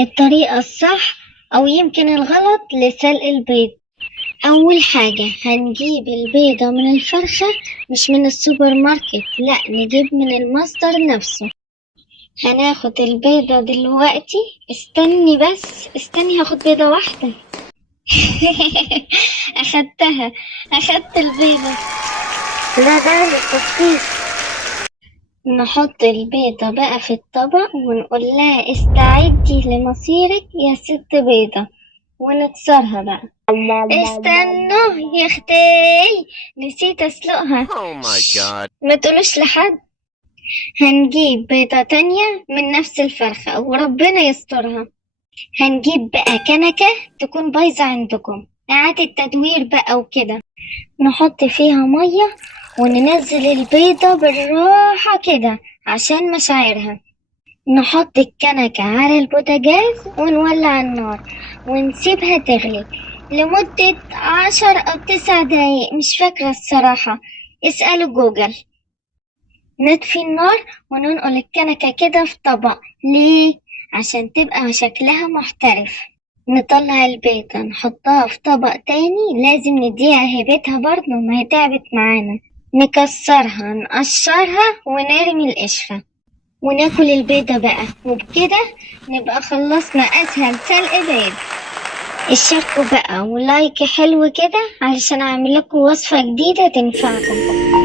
الطريقة الصح أو يمكن الغلط لسلق البيض. أول حاجة هنجيب البيضة من الفرخة، مش من السوبر ماركت، لا نجيب من المصدر نفسه. هناخد البيضة دلوقتي. استني هاخد بيضة واحدة. أخدتها. أخدت البيضة. ده للتطبيق. نحط البيضة بقى في الطبق ونقول لها استعدي لمصيرك يا ست بيضة، ونكسرها بقى. استنوا يا اختي، نسيت اسلقها. Oh my god. ما تقولوش لحد. هنجيب بيضة تانية من نفس الفرخة وربنا يسترها. هنجيب بقى كنكة تكون بايظة عندكم، إعادة تدوير بقى وكده. نحط فيها مية وننزل البيضة بالراحة كده عشان مشاعرها. نحط الكنكة على البوتاجاز ونولع النار ونسيبها تغلي لمدة 10 أو 9 دقايق، مش فاكرة الصراحة، اسألوا جوجل. نطفي النار وننقل الكنكة كده في طبق. ليه؟ عشان تبقى شكلها محترف. نطلع البيضة نحطها في طبق تاني، لازم نديها هيبتها برضه، ما هي تعبت معانا. نكسرها نقشرها ونرمي القشرة وناكل البيضة بقى، وبكده نبقى خلصنا أسهل سلق بيض. اشتركوا بقى ولايك حلو كده علشان أعمل لكم وصفة جديدة تنفعكم.